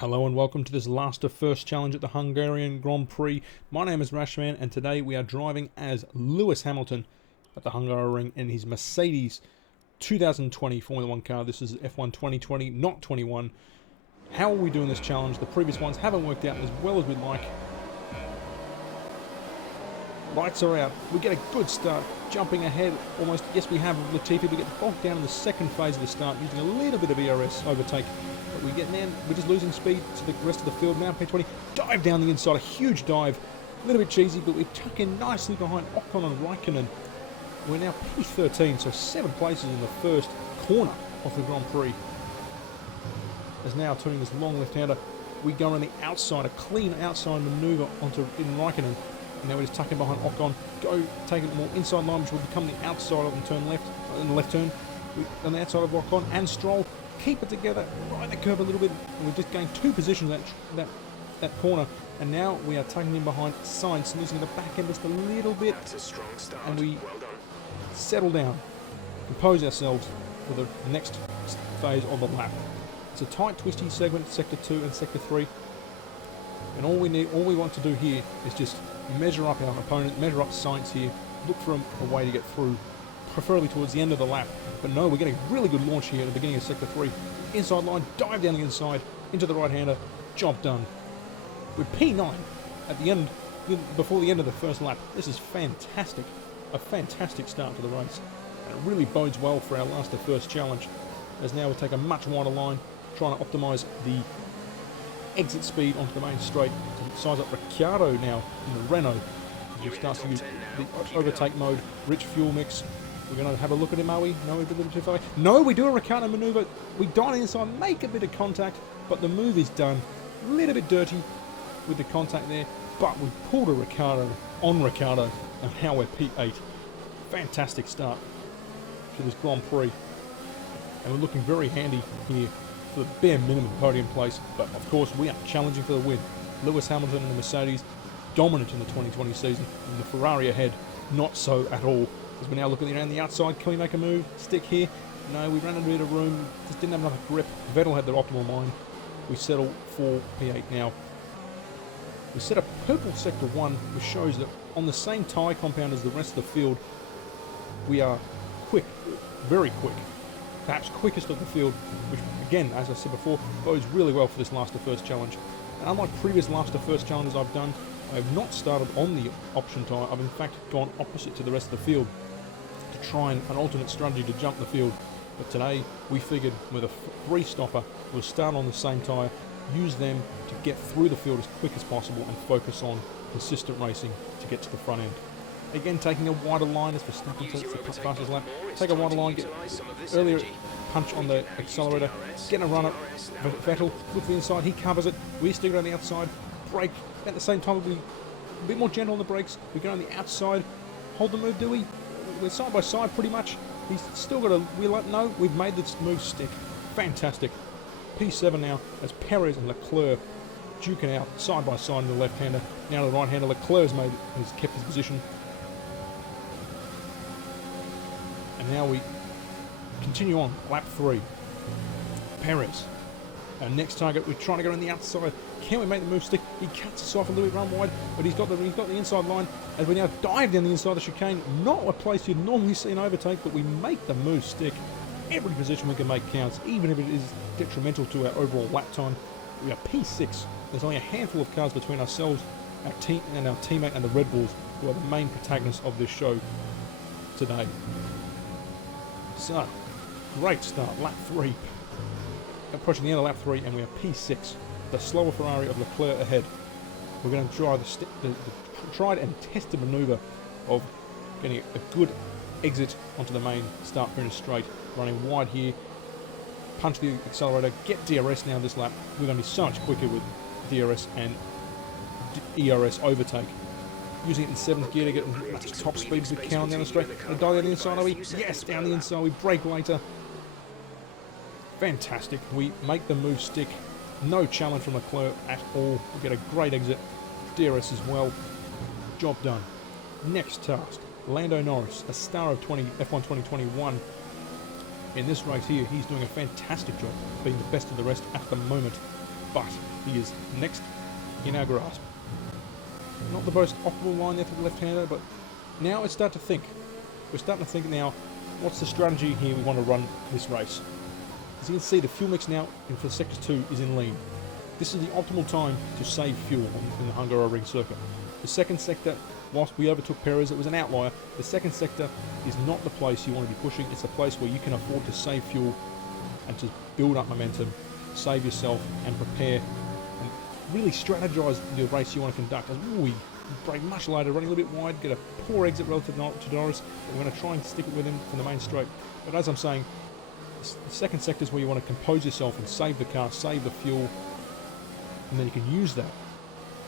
Hello and welcome to this last of first challenge at the Hungarian Grand Prix. My name is Rashman and today we are driving as Lewis Hamilton at the Hungaroring in his Mercedes 2020 Formula 1 car. This is F1 2020, not 21. How are we doing this challenge? The previous ones haven't worked out as well as we'd like. Lights are out. We get a good start, jumping ahead almost. Yes, we have Latifi. We get bogged down in the second phase of the start, using a little bit of ERS overtake. But we get down, we're just losing speed to the rest of the field. Now P20, dive down the inside, a huge dive. A little bit cheesy, but we tuck in nicely behind Ocon and Raikkonen. We're now P13, so 7 places in the first corner of the Grand Prix. As now turning this long left-hander, we go on the outside, a clean outside manoeuvre onto Raikkonen. And now we're just tucking behind Ocon, go take it more inside line, which will become the outside of and turn left, in the left turn. On the outside of Ocon and Stroll, keep it together, right the curve a little bit, and we're just gained 2 positions that corner. And now we are tucking in behind Sainz, losing the back end just a little bit. That's a strong start. And we well done. settle down, compose ourselves for the next phase of the lap. It's a tight, twisty segment, sector 2 and sector 3. And all we want to do here is just measure up our opponent, measure up Sainz here, look for a way to get through, preferably towards the end of the lap. But no, we're getting a really good launch here at the beginning of sector 3. Inside line, dive down the inside, into the right-hander, job done. We're P9 at the end, before the end of the first lap. This is fantastic, a fantastic start to the race. And it really bodes well for our last of first challenge, as now we'll take a much wider line, trying to optimise the exit speed onto the main straight to size up Ricciardo now in the Renault. He starts to use the overtake mode, rich fuel mix. We're going to have a look at him, are we? No, we're a little too far. No, we do a Ricciardo manoeuvre. We dive inside, make a bit of contact, but the move is done. A little bit dirty with the contact there, but we pulled a Ricciardo on Ricciardo, and now we're P8. Fantastic start to this Grand Prix. And we're looking very handy here for the bare minimum podium place, but of course we are challenging for the win. Lewis Hamilton and the Mercedes dominant in the 2020 season, and the Ferrari ahead not so at all. As we're now looking around the outside, can we make a move? Stick here? No, we ran a bit of room, just didn't have enough grip. Vettel had the optimal line. We settle for P8 now. We set a purple sector 1, which shows that on the same tyre compound as the rest of the field, we are quick, very quick. Perhaps quickest of the field, which again, as I said before, bodes really well for this last of first challenge. And unlike previous last of first challenges I've done, I have not started on the option tyre. I've in fact gone opposite to the rest of the field to try an alternate strategy to jump the field. But today we figured with a 3-stopper, we'll start on the same tyre, use them to get through the field as quick as possible and focus on consistent racing to get to the front end. Again, taking a wider line as Verstappen takes the fastest lap. Take a wider line, get earlier punch on the accelerator, get a run up. Vettel, look to the inside, he covers it. We stick it on the outside, brake. At the same time, we'll be a bit more gentle on the brakes. We go on the outside, hold the move, do we? We're side by side pretty much. He's still got a wheel up. No, we've made this move stick. Fantastic. P7 now as Perez and Leclerc duking out side by side in the left-hander. Now the right-hander, Leclerc has kept his position. And now we continue on, lap 3. Perez. Our next target, we're trying to go on the outside. Can we make the move stick? He cuts us off a little bit, run wide, but he's got the inside line as we now dive down the inside of the chicane. Not a place you'd normally see an overtake, but we make the move stick. Every position we can make counts, even if it is detrimental to our overall lap time. We are P6. There's only a handful of cars between ourselves, our team, and our teammate and the Red Bulls, who are the main protagonists of this show today. So, great start, lap 3. Approaching the end of lap 3, and we are P6. The slower Ferrari of Leclerc ahead. We're going to try the tried and tested manoeuvre of getting a good exit onto the main start-finish straight, running wide here, punch the accelerator, get DRS now this lap. We're going to be so much quicker with DRS and ERS overtake. Using it in 7th gear to get as much top speed as we can down the straight. And dive down the inside, are we? Yes, down the inside. We brake later. Fantastic. We make the move stick. No challenge from Leclerc at all. We get a great exit. DRS as well. Job done. Next task. Lando Norris, a star of F1 2021. In this race here, he's doing a fantastic job, being the best of the rest at the moment. But He is next in our grasp. Not the most optimal line there for the left-hander, but now let's start to think. We're starting to think now, what's the strategy here we want to run this race? As you can see, the fuel mix now for Sector 2 is in lean. This is the optimal time to save fuel in the Hungaroring circuit. The second sector, whilst we overtook Perez, it was an outlier. The second sector is not the place you want to be pushing. It's the place where you can afford to save fuel and to build up momentum, save yourself and prepare and really strategize the race you want to conduct. As we brake much later, running a little bit wide, get a poor exit relative to Norris, but we're going to try and stick it with him from the main straight. But as I'm saying, the second sector is where you want to compose yourself and save the car, save the fuel, and then you can use that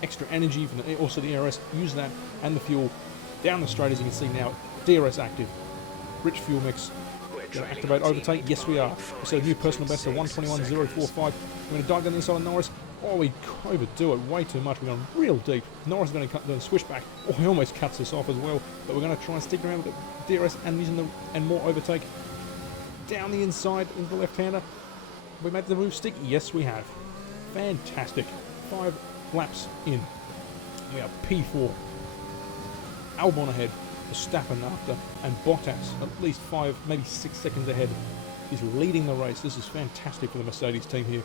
extra energy from also the DRS, use that and the fuel down the straight. As you can see now, DRS active, rich fuel mix. Going to activate overtake, yes we are. We set a new personal best of 121.045. We're going to dive down the inside of Norris. Oh, we overdo it way too much. We're going real deep. Norris is going to switch back. Oh, he almost cuts us off as well. But we're going to try and stick around with the DRS and using and more overtake. Down the inside into the left-hander. We made the move stick? Yes, we have. Fantastic. 5 laps in. We are P4. Albon ahead. Verstappen after. And Bottas at least 5, maybe 6 seconds ahead. He's leading the race. This is fantastic for the Mercedes team here.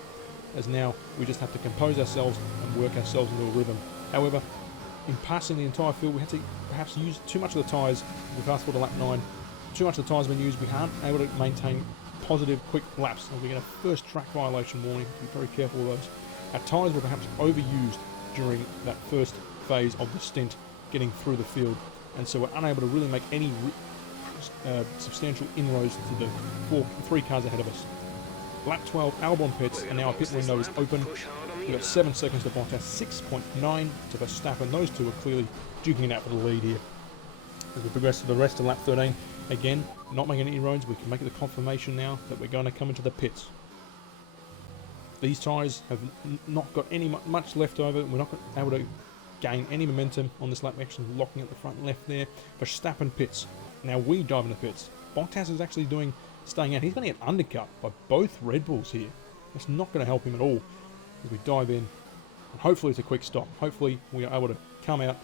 As now we just have to compose ourselves and work ourselves into a rhythm. However, in passing the entire field, we had to perhaps use too much of the tyres. We fast forward to lap 9. Too much of the tyres have been used. We aren't able to maintain positive, quick laps. And we get a first track violation warning. Be very careful of those. Our tyres were perhaps overused during that first phase of the stint, getting through the field, and so we're unable to really make any substantial inroads to the 3 cars ahead of us. Lap 12, Albon pits, and now our pit window is open. We've got 7 seconds to Bottas, 6.9 to Verstappen. Those two are clearly duking it out for the lead here. As we progress to the rest of lap 13, again, not making any inroads, we can make the confirmation now that we're going to come into the pits. These tyres have not got any much left over. We're not able to gain any momentum on this lap. We're actually locking at the front left there. Verstappen pits. Now we dive into pits. Bottas is actually staying out. He's going to get undercut by both Red Bulls here. That's not going to help him at all as we dive in. And hopefully it's a quick stop. Hopefully we are able to come out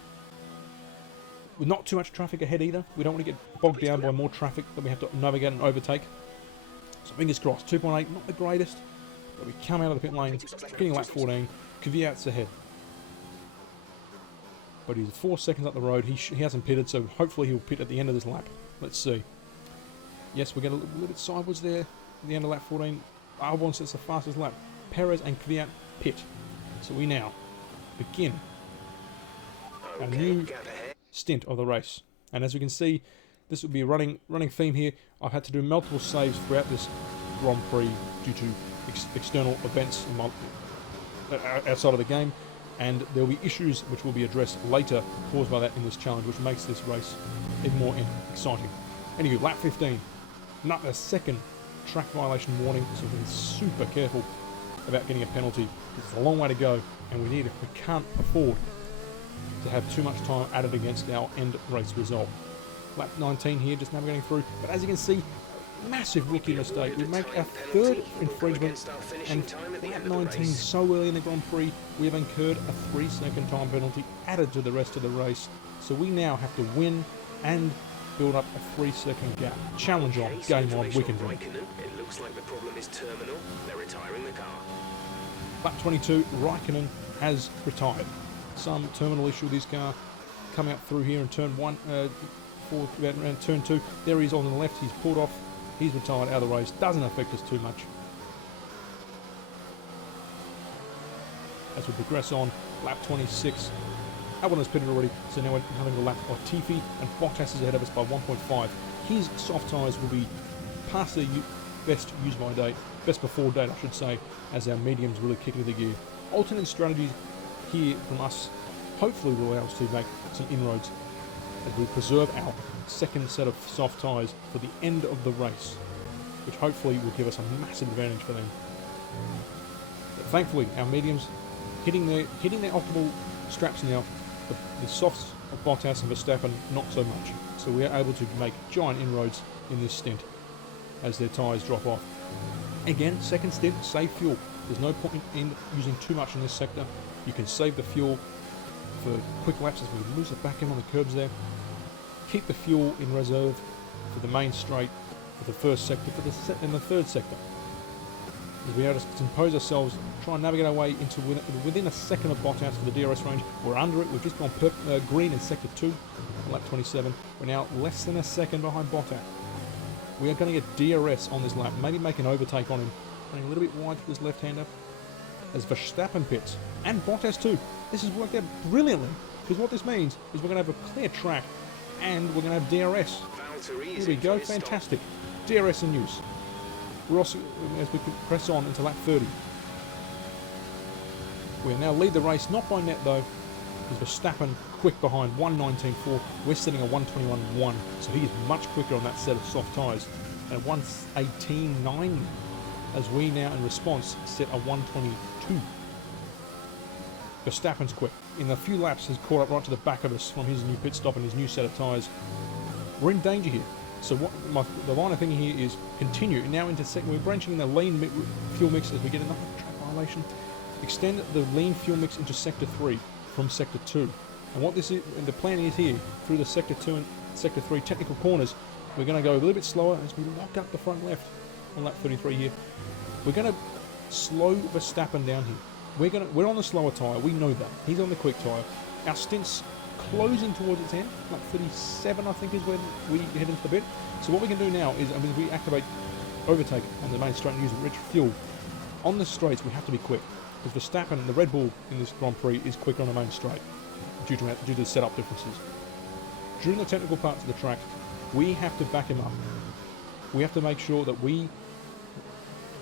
with not too much traffic ahead either. We don't want to get bogged down by more traffic that we have to navigate and overtake. So fingers crossed. 2.8, not the greatest. But we come out of the pit lane, getting lap 14. Kvyat's ahead. But he's 4 seconds up the road. He hasn't pitted, so hopefully he'll pit at the end of this lap. Let's see. Yes, we get a little bit sideways there at the end of lap 14. Albon sets the fastest lap. Perez and Kvyat pit. So we now begin a new stint of the race. And as we can see, this will be a running theme here. I've had to do multiple saves throughout this Grand Prix due to external events outside of the game, and there will be issues which will be addressed later caused by that in this challenge, which makes this race even more exciting. Anyway, lap 15, not a second track violation warning, so we're super careful about getting a penalty. It's a long way to go, and we can't afford to have too much time added against our end race result. Lap 19 here, just navigating through, but as you can see, massive rookie mistake. We make our 3rd infringement, and lap 19 so early in the Grand Prix, we have incurred a 3-second time penalty added to the rest of the race. So we now have to win and build up a 3-second gap. Challenge on, game on, we can do it. It looks like the problem is terminal. They're retiring the car. Lap 22, Raikkonen has retired. Some terminal issue with his car. Coming up through here in turn 1, forward around turn 2. There he is on the left, he's pulled off. He's retired out of the race. Doesn't affect us too much. As we progress on, lap 26. Albon has pitted already, so now we're having a lap of Latifi, and Bottas is ahead of us by 1.5. His soft tyres will be past their best use by date, best before date I should say, as our mediums really kick into the gear. Alternate strategies here from us hopefully will allow us to make some inroads as we preserve our second set of soft tyres for the end of the race, which hopefully will give us a massive advantage for them. But thankfully, our mediums hitting their optimal straps now. The softs of Bottas and Verstappen not so much, so we are able to make giant inroads in this stint as their tyres drop off. Again, second stint, save fuel. There's no point in using too much in this sector. You can save the fuel for quick laps as we lose the back end on the curbs there. Keep the fuel in reserve for the main straight, for the first sector, in the third sector. As we are to impose ourselves, try and navigate our way into within a second of Bottas for the DRS range. We're under it. We've just gone green in sector 2, lap 27. We're now less than a second behind Bottas. We are going to get DRS on this lap, maybe make an overtake on him, running a little bit wide to this left-hander. As Verstappen pits, and Bottas too. This has worked out brilliantly, because what this means is we're going to have a clear track, and we're going to have DRS. Here we go, fantastic. DRS in use. We're also, as we press on into lap 30. We'll now lead the race, not by net though, because Verstappen quick behind 1:19.4. We're sitting a 1:21.1, so he is much quicker on that set of soft tyres. And 1:18.9, as we now in response set a 1:22. Verstappen's quick. In a few laps has caught up right to the back of us from his new pit stop and his new set of tyres. We're in danger here. So the line of thinking here is continue. Now into we're branching in the lean fuel mix as we get another track violation. Extend the lean fuel mix into sector 3 from sector 2. And what this is, and the plan is here through the sector 2 and sector 3 technical corners, we're going to go a little bit slower as we lock up the front left on lap 33 here. We're going to slow Verstappen down here. We're on the slower tyre. We know that. He's on the quick tyre. Our stint's closing towards its end. Like 37, I think, is when we head into the bit. So what we can do now is, we activate overtake on the main straight and use rich fuel. On the straights, we have to be quick, because Verstappen, the Red Bull in this Grand Prix, is quicker on the main straight due to the setup differences. During the technical parts of the track, we have to back him up. We have to make sure that we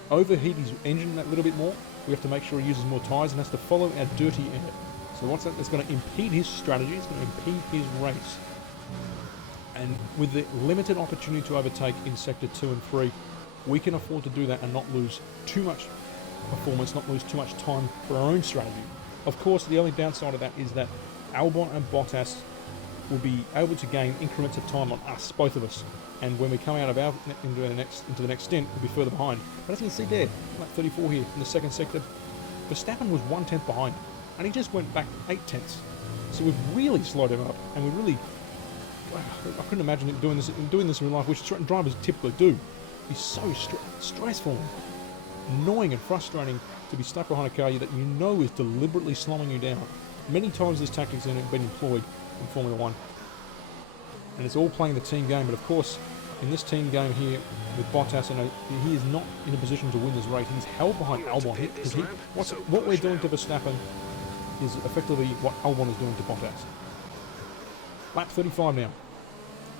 overheat his engine that little bit more. We have to make sure he uses more tyres and has to follow our dirty air. So what's that? That's going to impede his strategy. It's going to impede his race. And with the limited opportunity to overtake in sector 2 and 3, we can afford to do that and not lose too much performance, not lose too much time for our own strategy. Of course, the only downside of that is that Albon and Bottas will be able to gain increments of time on us, both of us. And when we come out of into the next stint, we'll be further behind. But as you can see there, like 34 here in the second sector, Verstappen was 1/10 behind, and he just went back 8/10. So we've really slowed him up, and we really, I couldn't imagine him doing this in real life, which drivers typically do. It's so stressful, annoying and frustrating to be stuck behind a car that you know is deliberately slowing you down. Many times this tactics have been employed in Formula 1. And it's all playing the team game, but of course, in this team game here with Bottas, he is not in a position to win this race. He's held behind Albon. What we're doing to Verstappen is effectively what Albon is doing to Bottas. Lap 35 now.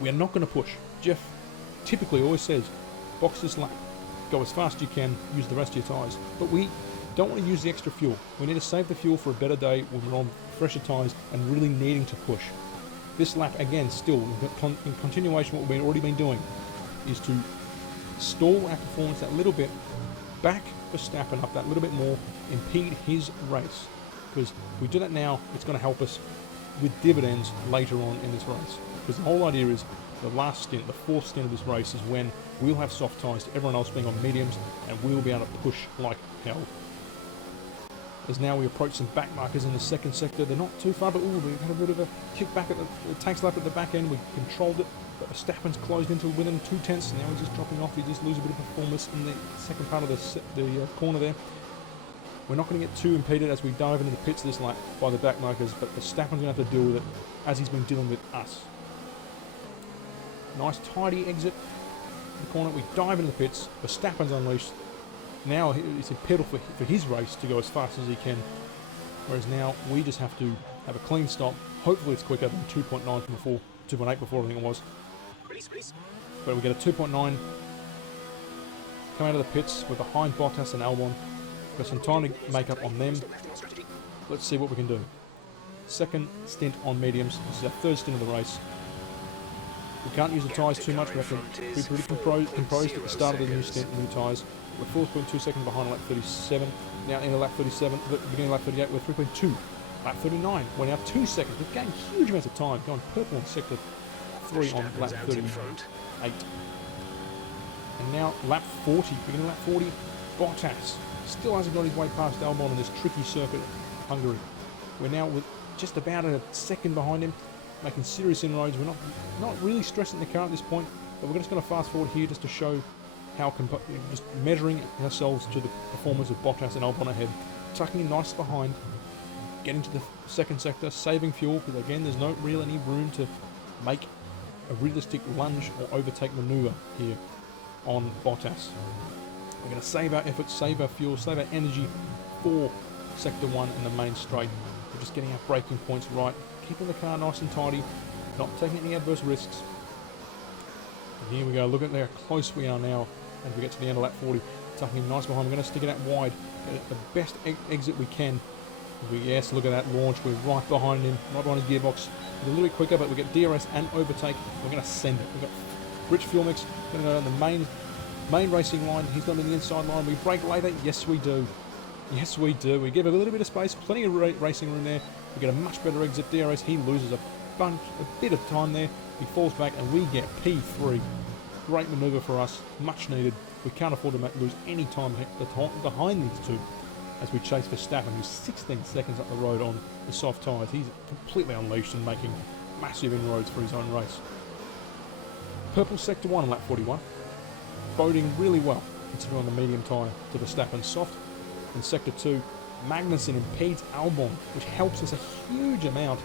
We are not going to push. Jeff typically always says, box this lap, go as fast as you can, use the rest of your tyres. But we don't want to use the extra fuel. We need to save the fuel for a better day when we're on fresher tyres and really needing to push. This lap, again, still, in continuation of what we've already been doing, is to stall our performance that little bit, back Verstappen up that little bit more, impede his race. Because if we do that now, it's going to help us with dividends later on in this race. Because the whole idea is the last stint, the fourth stint of this race, is when we'll have soft tyres to everyone else being on mediums, and we'll be able to push like hell. As now we approach some back markers in the second sector. They're not too far, but we had a bit of a kick back at the tank lap at the back end. We controlled it, but Verstappen's closed into within 2/10, and now he's just dropping off. He just loses a bit of performance in the second part of the corner there. We're not going to get too impeded as we dive into the pits this lap by the back markers, but Verstappen's going to have to deal with it as he's been dealing with us. Nice tidy exit in the corner. We dive into the pits. Verstappen's unleashed. Now it's impeded for his race to go as fast as he can, whereas now we just have to have a clean stop. Hopefully it's quicker than 2.9 from before, 2.8 before I think it was. But we get a 2.9, come out of the pits. We're behind Bottas and Albon. Got some time to make up on them. Let's see what we can do. Second stint on mediums. This is our third stint of the race. We can't use the tyres too much. We have to be pretty composed at the start of the new stint, new tyres. We're 4.2 seconds behind lap 37. Now in lap 37, the beginning of lap 38, we're 3.2. Lap 39, we're now 2 seconds. We've gained huge amounts of time, going purple in sector 3 on lap 38. And now lap 40, beginning of lap 40, Bottas Still hasn't got his way past Albon in this tricky circuit, Hungary. We're now with just about a second behind him, making serious inroads. We're not really stressing the car at this point, but we're just going to fast forward here just to show how just measuring ourselves to the performance of Bottas and Albon ahead, tucking in nice behind, getting to the second sector, saving fuel, because again there's no really any room to make a realistic lunge or overtake maneuver here on Bottas. We're going to save our efforts, save our fuel, save our energy for sector 1 in the main straight. We're just getting our braking points right, keeping the car nice and tidy, not taking any adverse risks. And here we go, look at how close we are now as we get to the end of lap 40, tucking in nice behind. We're going to stick it out wide, get the best exit we can. Yes, look at that launch, we're right behind him, right behind his gearbox. It's a little bit quicker, but we get DRS and overtake. We're going to send it. We've got rich fuel mix, going to go down the main racing line. He's going to be the inside line. We brake later. Yes, we do. Yes, we do. We give a little bit of space, plenty of racing room there. We get a much better exit. DRS, he loses a bit of time there. He falls back, and we get P3. Great manoeuvre for us, much needed. We can't afford to lose any time behind these two as we chase Verstappen, who's 16 seconds up the road on the soft tyres. He's completely unleashed and making massive inroads for his own race. Purple sector 1 on lap 41, boding really well considering on the medium tyre to Verstappen's soft. In sector 2, Magnussen impedes Albon, which helps us a huge amount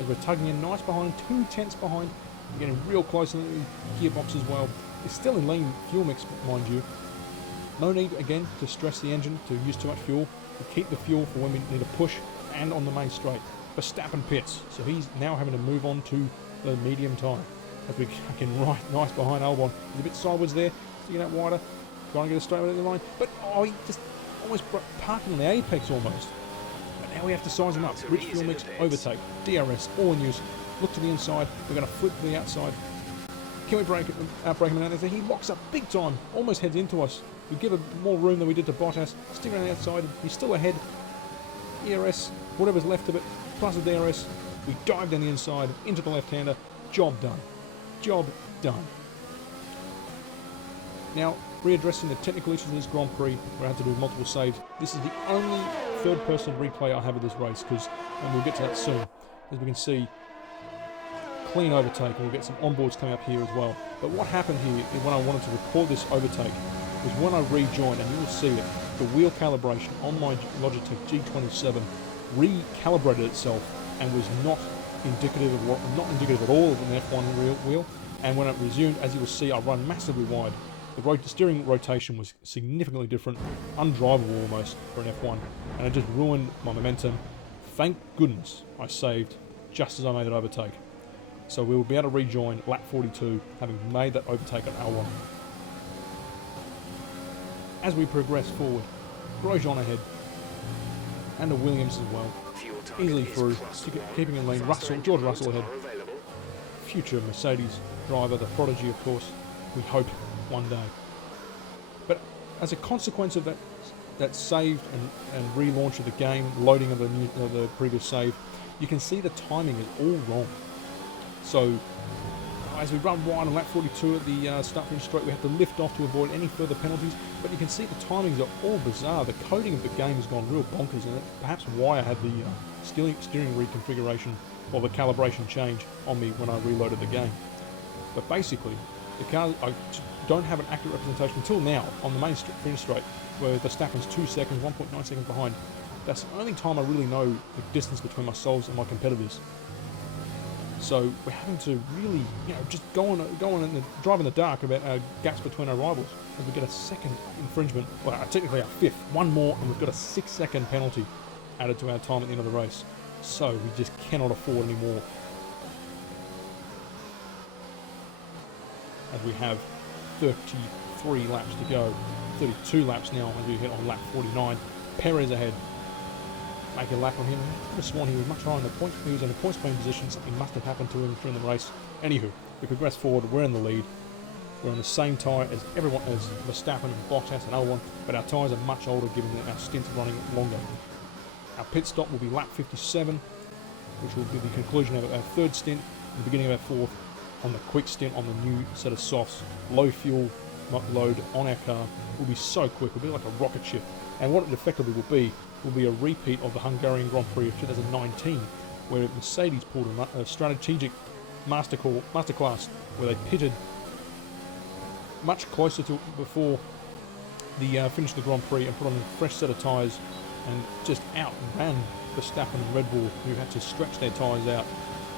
as we're tugging in nice behind, 2 tenths behind. We're getting real close in the gearbox as well. It's still in lean fuel mix, mind you. No need, again, to stress the engine to use too much fuel. We keep the fuel for when we need a push and on the main straight. Verstappen pits, so he's now having to move on to the medium tyre. As we can right nice behind Albon. He's a bit sideways there, sticking out wider, trying to get a straight in the line. But he just almost parking on the apex almost. But now we have to size him up. Rich fuel mix, overtake, DRS, all in use. Look to the inside, we're going to flip to the outside. Can we outbrake him out there? He locks up big time, almost heads into us. We give him more room than we did to Bottas. Stick around the outside, he's still ahead. ERS, whatever's left of it, plus a DRS. We dive down the inside, into the left-hander. Job done. Job done. Now, readdressing the technical issues of this Grand Prix, where I had to do multiple saves. This is the only third-person replay I have of this race, because, and we'll get to that soon, as we can see, clean overtake, and we'll get some onboards coming up here as well. But what happened here is when I wanted to record this overtake was when I rejoined, and you will see it, the wheel calibration on my Logitech G27 recalibrated itself and was not indicative at all of an F1 wheel. And when it resumed, as you will see, I run massively wide. The steering rotation was significantly different, undrivable almost for an F1, and it just ruined my momentum. Thank goodness I saved just as I made that overtake. So we will be able to rejoin lap 42, having made that overtake on L1. As we progress forward, Grosjean ahead, and the Williams as well, easily through, keeping in lane. George Russell ahead. Future Mercedes driver, the prodigy of course, we hope one day. But as a consequence of that save and relaunch of the game, loading of the previous save, you can see the timing is all wrong. So, as we run wide on lap 42 at the start-finish straight, we have to lift off to avoid any further penalties. But you can see the timings are all bizarre. The coding of the game has gone real bonkers, and perhaps why I had the steering reconfiguration or the calibration change on me when I reloaded the game. But basically, the car, I don't have an accurate representation until now on the main finish straight, where Verstappen's 2 seconds, 1.9 seconds behind. That's the only time I really know the distance between myself and my competitors. So we're having to really, just go on and drive in the dark about our gaps between our rivals. As we get a second infringement, well, technically our 5th, one more, and we've got a 6-second penalty added to our time at the end of the race. So we just cannot afford any more. As we have 33 laps to go, 32 laps now as we hit on lap 49. Perez ahead. Make a lap on him. I could have sworn he was much higher in the point. He was in a points playing position. Something must have happened to him during the race. Anywho, we progress forward. We're in the lead. We're on the same tyre as everyone, as Verstappen and Bottas and Albon, but our tyres are much older, given that our stints are running longer. Our pit stop will be lap 57, which will be the conclusion of our 3rd stint, and the beginning of our 4th on the quick stint on the new set of softs. Low fuel, load on our car will be so quick. It'll be like a rocket ship. And what it effectively will be a repeat of the Hungarian Grand Prix of 2019, where Mercedes pulled a strategic masterclass where they pitted much closer to before the finish of the Grand Prix and put on a fresh set of tyres and just outran Verstappen and Red Bull, who had to stretch their tyres out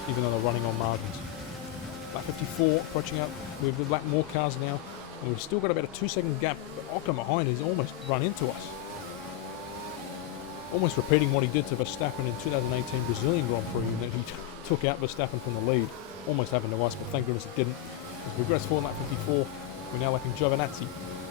even though they're running on margins. Lap 54 approaching up. We've lapped more cars now, and we've still got about a 2-second gap, but Ocon behind has almost run into us. Almost repeating what he did to Verstappen in 2018 Brazilian Grand Prix, in that he took out Verstappen from the lead. Almost happened to us, but thank goodness it didn't. As we progress forward lap 54, we're now lapping Giovinazzi,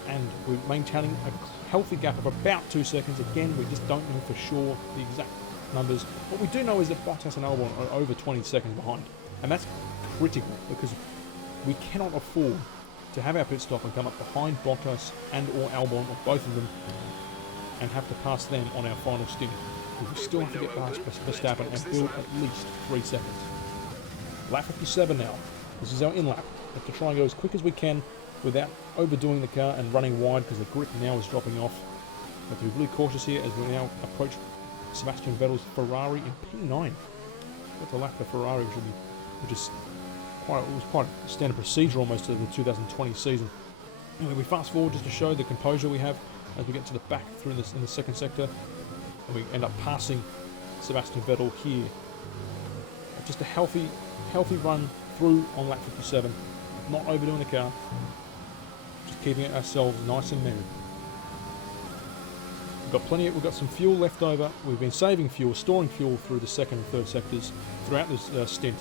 and we're maintaining a healthy gap of about 2 seconds. Again, we just don't know for sure the exact numbers. What we do know is that Bottas and Albon are over 20 seconds behind, and that's critical because we cannot afford to have our pit stop and come up behind Bottas and or Albon, or both of them, and have to pass them on our final stint. We still have to get past Verstappen and build at least 3 seconds. Lap 57 now. This is our in-lap. We have to try and go as quick as we can without overdoing the car and running wide, because the grip now is dropping off. We have to be really cautious here as we now approach Sebastian Vettel's Ferrari in P9. Got to lap the Ferrari, which is quite a standard procedure almost to the 2020 season. Anyway, we fast forward just to show the composure we have as we get to the back through this in the second sector, and we end up passing Sebastian Vettel here. Just a healthy run through on lap 57, not overdoing the car, just keeping ourselves nice and merry. We've got some fuel left over. We've been saving fuel, storing fuel through the second and third sectors throughout this stint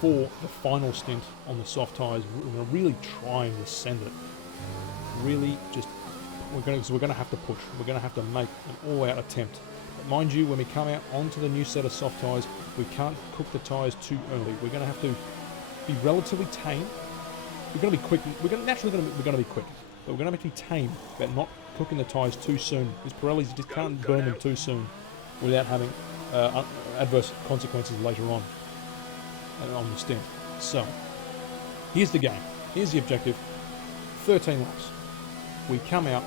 for the final stint on the soft tyres. We're going to really try and ascend it. Really just, we're going to have to push. We're going to have to make an all-out attempt. But mind you, when we come out onto the new set of soft tyres, we can't cook the tyres too early. We're going to have to be relatively tame. We're going to be quick. We're going to be quick, but we're going to have to be tame about not cooking the tyres too soon. Because Pirellis just can't burn them too soon without having adverse consequences later on the stint. So here's the game. Here's the objective. 13 laps. We come out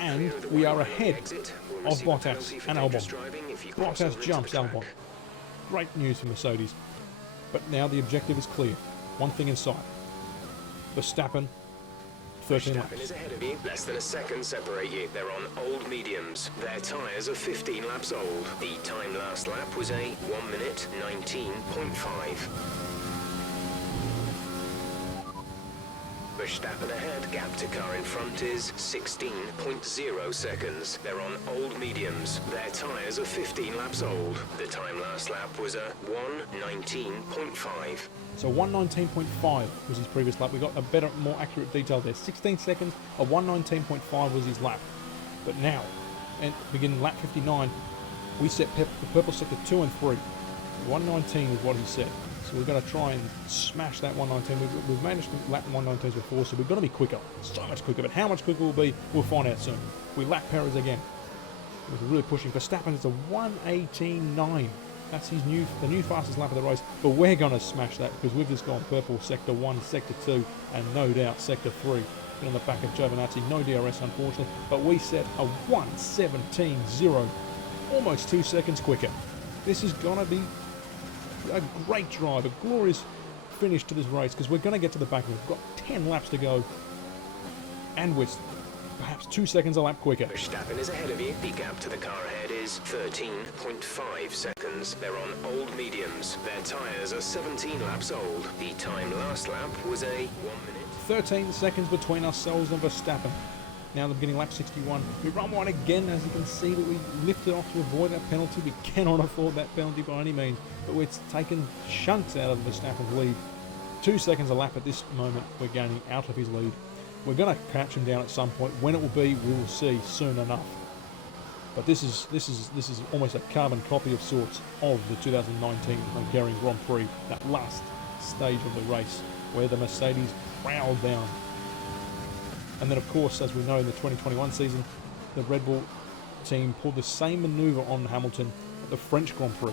and we are ahead of Bottas and Albon. Bottas jumps Albon. Great news for Mercedes. But now the objective is clear. One thing in sight. Verstappen, 13 laps. Is ahead of you. Less than a second separate you. They're on old mediums. Their tyres are 15 laps old. The time last lap was a 1 minute 19.5. Verstappen ahead, gap to car in front is 16.0 seconds. They're on old mediums. Their tyres are 15 laps old. The time last lap was a 1:19.5. So 1:19.5 was his previous lap. We got a better, more accurate detail there. 16 seconds, a 1:19.5 was his lap. But now, and beginning lap 59, we set the purple sector 2 and 3. 1:19 is what he said. So we're going to try and smash that 1:19. We've managed to lap 1:19s before, so we've got to be quicker. So much quicker. But how much quicker we'll be, we'll find out soon. We lap Perez again. We're really pushing. Verstappen is a 1:18.9. That's the new fastest lap of the race. But we're going to smash that because we've just gone purple sector 1, sector 2, and no doubt sector 3. Been on the back of Giovinazzi. No DRS, unfortunately. But we set a 1:17.0. Almost 2 seconds quicker. This is going to be a great drive, a glorious finish to this race, because we're going to get to the back. We've got 10 laps to go, and we're perhaps 2 seconds a lap quicker. Verstappen is ahead of you. The gap to the car ahead is 13.5 seconds. They're on old mediums. Their tyres are 17 laps old. The time last lap was a 1 minute. 13 seconds between ourselves and Verstappen. Now the beginning lap 61. We run wide again, as you can see, but we lifted off to avoid that penalty. We cannot afford that penalty by any means, but we're taking chunks out of Verstappen's lead. 2 seconds a lap at this moment, we're gaining out of his lead. We're going to catch him down at some point. When it will be, we will see soon enough. But this is almost a carbon copy of sorts of the 2019 Hungarian Grand Prix, that last stage of the race where the Mercedes prowled down. And then, of course, as we know in the 2021 season, the Red Bull team pulled the same manoeuvre on Hamilton at the French Grand Prix.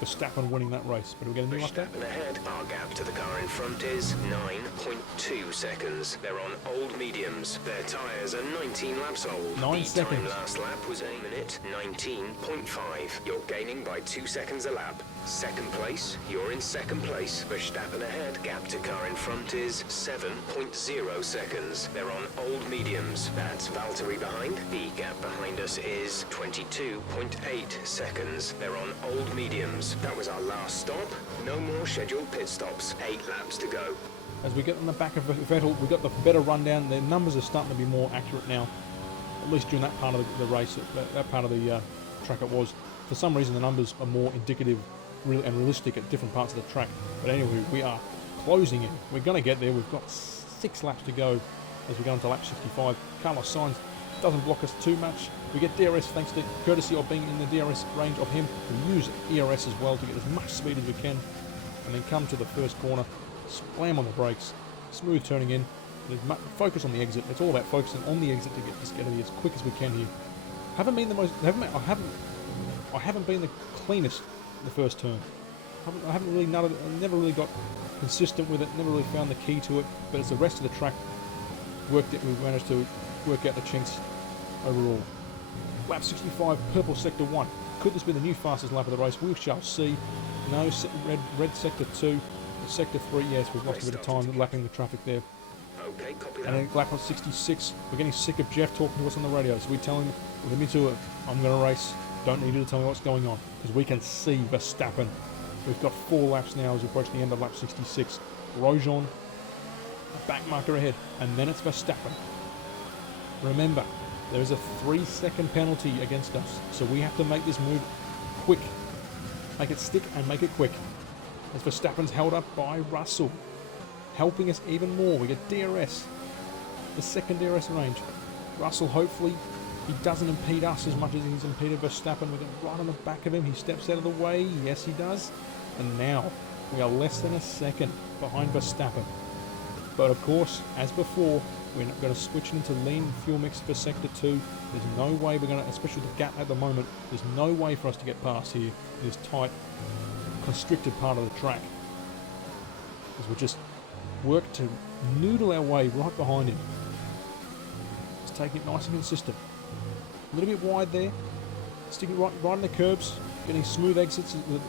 Verstappen winning that race. But we get a new update. Verstappen ahead. Our gap to the car in front is 9.2 seconds. They're on old mediums. Their tyres are 19 laps old. 9 the seconds. time last lap was 1 minute 19.5. You're gaining by 2 seconds a lap. Second place, you're in second place. Verstappen ahead. Gap to car in front is 7.0 seconds. They're on old mediums. That's Valtteri behind. The gap behind us is 22.8 seconds. They're on old mediums. That was our last stop. No more scheduled pit stops. 8 laps to go. As we get on the back of Vettel, we got the better rundown. Their numbers are starting to be more accurate now. At least during that part of the race, that part of the track it was. For some reason, the numbers are more indicative and realistic at different parts of the track. But anyway, we are closing in. We're going to get there. We've got 6 laps to go as we go into lap 65. Carlos Sainz doesn't block us too much. We get DRS thanks to courtesy of being in the DRS range of him. We use ERS as well to get as much speed as we can. And then come to the first corner, slam on the brakes, smooth turning in. Focus on the exit. It's all about focusing on the exit to get this as quick as we can here. I haven't been the cleanest the first turn. I haven't really never really got consistent with it. Never really found the key to it. But as the rest of the track worked it, we managed to work out the chinks overall. Lap 65, purple sector 1. Could this be the new fastest lap of the race? We shall see. No, red sector 2, sector 3. Yes, we've lost a bit of time lapping the traffic there. Okay, copy that. And then lap on 66, we're getting sick of Jeff talking to us on the radio. So we tell him, we're going to I'm going to race. Don't need you to tell me what's going on. Because we can see Verstappen. We've got 4 laps now as we approach the end of lap 66. Grosjean, a back marker ahead. And then it's Verstappen. Remember, there is a 3-second penalty against us. So we have to make this move quick. Make it stick and make it quick. As Verstappen's held up by Russell. Helping us even more. We get DRS. The second DRS range. Russell, hopefully, he doesn't impede us as much as he's impeded Verstappen. We're getting right on the back of him. He steps out of the way. Yes, he does. And now, we are less than a second behind Verstappen. But of course, as before, we're not going to switch into lean fuel mix for sector 2. There's no way we're going to, especially the gap at the moment, there's no way for us to get past here in this tight, constricted part of the track. Because we just work to noodle our way right behind him. Just taking it nice and consistent. A little bit wide there, sticking right in the curbs, getting smooth exits the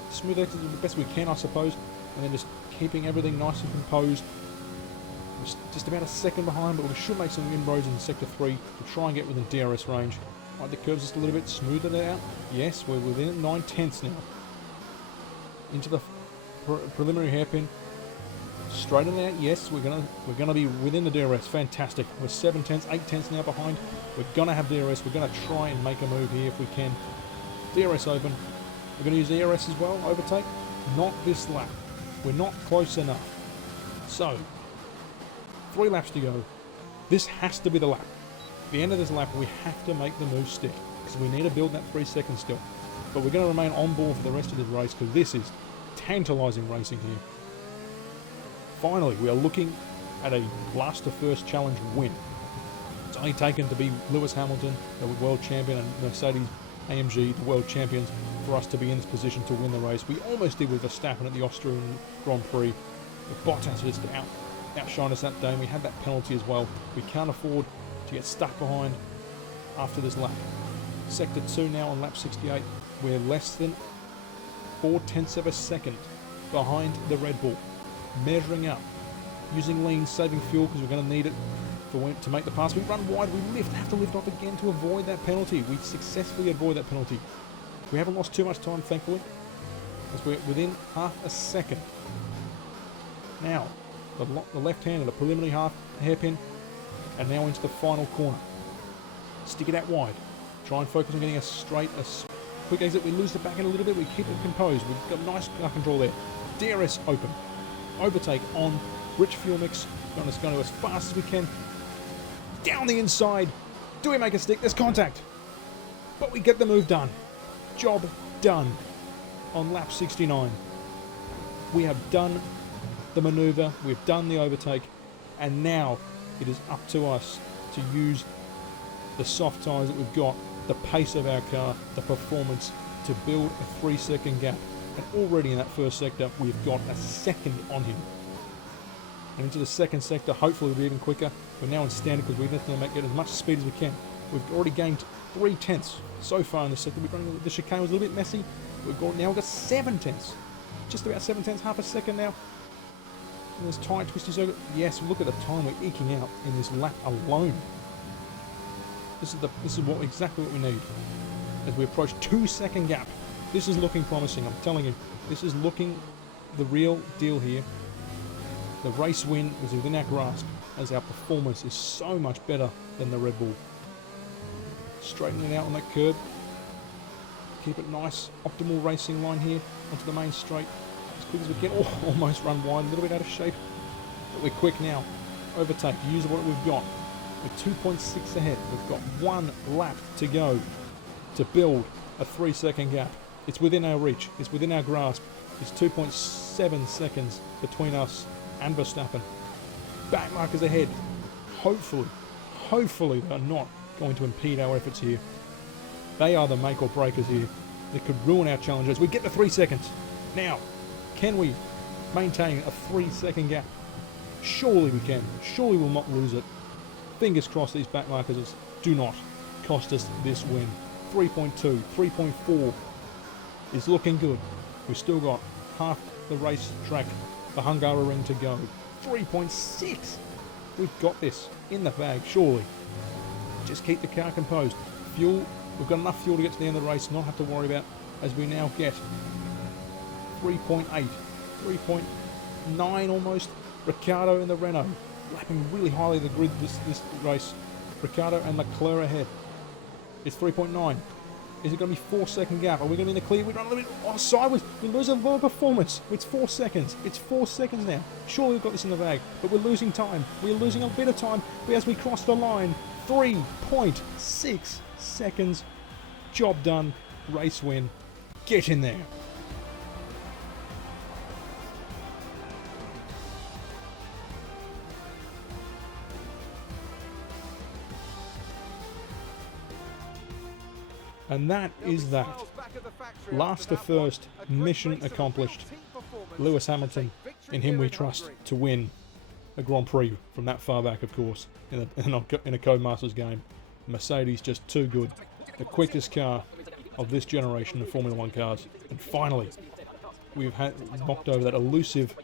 best we can, I suppose, and then just keeping everything nice and composed. Just about a second behind, but we should make some inroads in sector 3 to try and get within DRS range. Right, the curves just a little bit, smoother it out. Yes, we're within 9/10 now. Into the preliminary hairpin. Straighten it out. Yes, we're gonna be within the DRS. Fantastic. We're 7/10, 8/10 now behind. We're gonna have DRS. We're gonna try and make a move here if we can. DRS open. We're gonna use ERS as well. Overtake. Not this lap. We're not close enough. So 3 laps to go. This has to be the lap. At the end of this lap, we have to make the move stick because we need to build that 3 seconds still. But we're going to remain on board for the rest of this race because this is tantalising racing here. Finally, we are looking at a last to first challenge win. It's only taken to be Lewis Hamilton, the world champion, and Mercedes AMG, the world champions, for us to be in this position to win the race. We almost did with Verstappen at the Austrian Grand Prix. The Bottas just outshine us that day, and we had that penalty as well. We can't afford to get stuck behind after this lap. Sector 2 now on lap 68. We're less than 0.4 of a second behind the Red Bull. Measuring up, using lean, saving fuel because we're going to need it to make the pass. We run wide, we have to lift off again to avoid that penalty. We successfully avoid that penalty. We haven't lost too much time, thankfully, as we're within half a second. Now, the left-hander, the preliminary hairpin, and now into the final corner. Stick it out wide. Try and focus on getting a quick exit. We lose the back end a little bit. We keep it composed. We've got nice car control there. DRS open. Overtake on. Rich fuel mix. Going to go as fast as we can. Down the inside. Do we make a stick? There's contact. But we get the move done. Job done. On lap 69. We have done the maneuver, we've done the overtake, and now it is up to us to use the soft tyres that we've got, the pace of our car, the performance to build a 3-second gap And already in that first sector, we've got a second on him. And into the second sector, hopefully we'll be even quicker. We're now in standard because we need to get as much speed as we can. We've already gained 3/10 so far in this sector. The chicane was a little bit messy. Now we've got 7/10. Just about 7/10, half a second now. In this tight, twisty circuit. Yes, look at the time we're eking out in this lap alone. This is exactly what we need as we approach 2-second gap. This is looking promising. I'm telling you, this is looking the real deal here. The race win was within our grasp as our performance is so much better than the Red Bull. Straightening it out on that curb. Keep it nice. Optimal racing line here onto the main straight. As quick as we can. Oh, almost run wide. A little bit out of shape. But we're quick now. Overtake. Use what we've got. We're 2.6 ahead. We've got 1 lap to go to build a 3-second gap. It's within our reach. It's within our grasp. It's 2.7 seconds between us and Verstappen. Back markers ahead. Hopefully they're not going to impede our efforts here. They are the make or breakers here. They could ruin our challenges. We get the 3 seconds. Now, can we maintain a 3-second gap? Surely we can. Surely we'll not lose it. Fingers crossed these back markers do not cost us this win. 3.2, 3.4 is looking good. We've still got half the race track, the Hungaroring to go. 3.6. We've got this in the bag, surely. Just keep the car composed. Fuel, we've got enough fuel to get to the end of the race, not have to worry about, as we now get 3.8, 3.9 almost. Ricciardo in the Renault, lapping really highly the grid this race. Ricciardo and Leclerc ahead. It's 3.9. Is it going to be 4-second gap? Are we going to be in the clear? We're going to be sideways. We lose a lot of performance. It's 4 seconds. It's 4 seconds now. Surely we've got this in the bag, but we're losing time. We're losing a bit of time as we cross the line. 3.6 seconds. Job done. Race win. Get in there. And that is that. Last to first, mission accomplished. Lewis Hamilton, in him we trust to win a Grand Prix from that far back, of course, in a Codemasters game. Mercedes just too good. The quickest car of this generation of Formula 1 cars. And finally, we've knocked over that elusive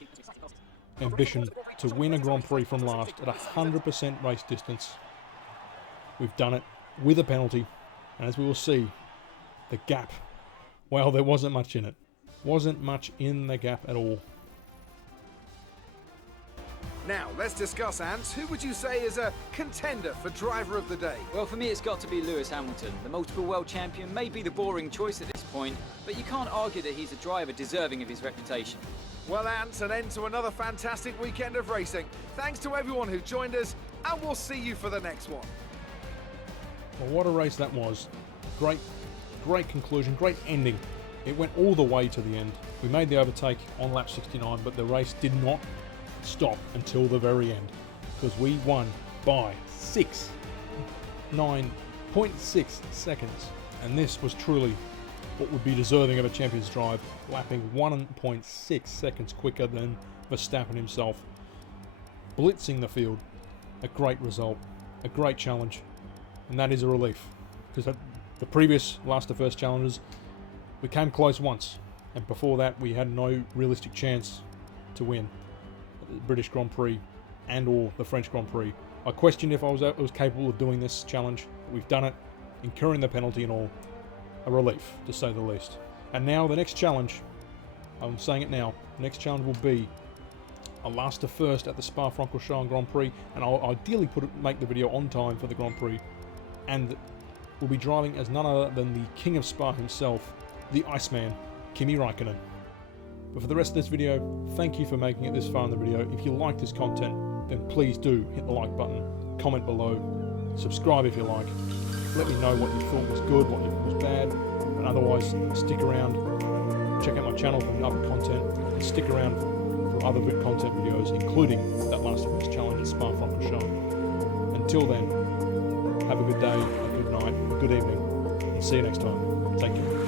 ambition to win a Grand Prix from last at 100% race distance. We've done it with a penalty. And as we will see, the gap, well, there wasn't much in it. Wasn't much in the gap at all. Now, let's discuss, Ants. Who would you say is a contender for driver of the day? Well, for me, it's got to be Lewis Hamilton. The multiple world champion may be the boring choice at this point, but you can't argue that he's a driver deserving of his reputation. Well, Ants, an end to another fantastic weekend of racing. Thanks to everyone who joined us, and we'll see you for the next one. Well, what a race that was. Great conclusion, great ending. It went all the way to the end. We made the overtake on lap 69, but the race did not stop until the very end because we won by 9.6 seconds. And this was truly what would be deserving of a champion's drive, lapping 1.6 seconds quicker than Verstappen himself. Blitzing the field. A great result, a great challenge. And that is a relief, because the previous last to first challenges, we came close once, and before that we had no realistic chance to win the British Grand Prix and or the French Grand Prix. I questioned if I was capable of doing this challenge. We've done it, incurring the penalty and all. A relief, to say the least. And now the next challenge, I'm saying it now, the next challenge will be a last to first at the Spa-Francorchamps Grand Prix, and I'll ideally make the video on time for the Grand Prix. And we'll be driving as none other than the King of Spa himself, the Iceman, Kimi Räikkönen. But for the rest of this video, thank you for making it this far in the video. If you like this content, then please do hit the like button, comment below, subscribe if you like. Let me know what you thought was good, what you thought was bad, and otherwise stick around, check out my channel for other content, and stick around for other good content videos, including that last first challenge at Spa-Francorchamps. Until then, have a good day, a good night, a good evening, and see you next time. Take care.